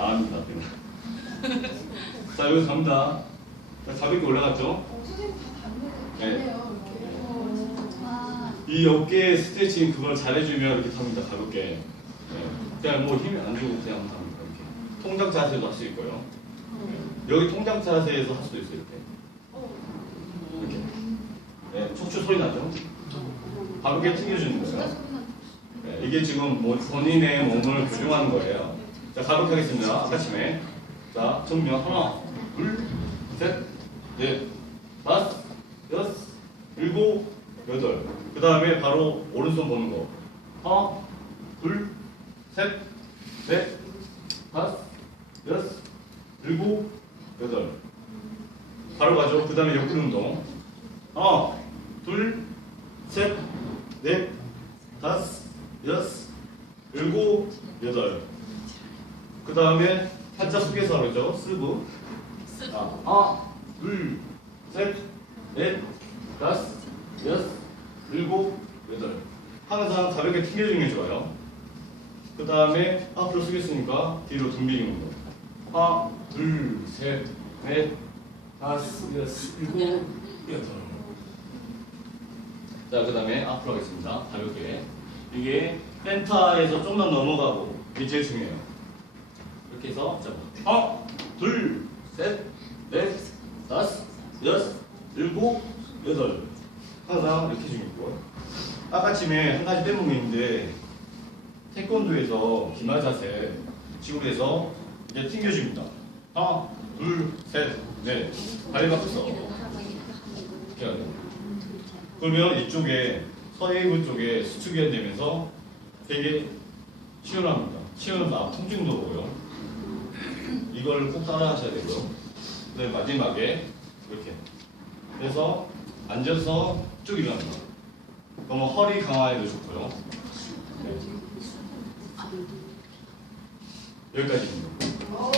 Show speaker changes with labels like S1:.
S1: 안 합니다. 자, 여기서 갑니다. 자, 가볍게 올라갔죠?
S2: 어. 네. 아,
S1: 이 어깨 스트레칭 그걸 잘해주면 이렇게 답니다. 가볍게. 네. 그냥 뭐 힘이 안 주고 그냥 답니다. 이렇게. 통장 자세도 할 수 있고요. 네. 여기 통장 자세에서 할 수도 있어요. 이렇게. 이렇게. 네, 척추 소리 나죠? 가볍게 튕겨주는 거예요. 네, 이게 지금 뭐 본인의 몸을 교정하는 거예요. 자, 가볍게 하겠습니다. 아까침에. 자, 정면 하나, 둘, 셋, 넷, 다섯, 여섯, 일곱, 여덟. 그 다음에 바로 오른손 보는 거. 하나, 둘, 셋, 넷, 다섯, 여섯, 일곱, 여덟. 바로 가죠. 그 다음에 옆구리 운동. 하나, 둘, 셋, 넷, 다섯, 여섯, 일곱, 여덟. 그 다음에 살짝 숙여서 하죠. 스브. 자, 하나, 둘, 셋, 넷, 다섯, 여섯, 일곱, 여덟. 항상 가볍게 튕겨주는 게 좋아요. 그 다음에 앞으로 숙였으니까 뒤로 덤비는 거. 하나, 둘, 셋, 넷, 다섯, 여섯, 일곱, 여덟. 자, 그 다음에 앞으로 하겠습니다. 가볍게. 이게 펜타에서 좀만 넘어가고 이게 제일 중요해요. 이렇게 해서 자, 하나, 둘, 셋, 넷, 다섯, 여섯, 일곱, 여덟. 항상 이렇게 중요했고. 아까쯤에 한 가지 빼먹은 게 있는데 태권도에서 기마 자세 지구에서 이제 튕겨줍니다. 하나, 둘, 셋, 넷. 다리 바꿔서 이렇게 돼요. 그러면 이쪽에 서해부 쪽에 수축이 안 되면서 되게 시원합니다. 시원하다. 통증도 오고요. 이걸 꼭 따라 하셔야 되고요. 네, 마지막에 이렇게. 그래서 앉아서 쭉 일어납니다. 그러면 허리 강화에도 좋고요. 네. 여기까지입니다.
S2: 어.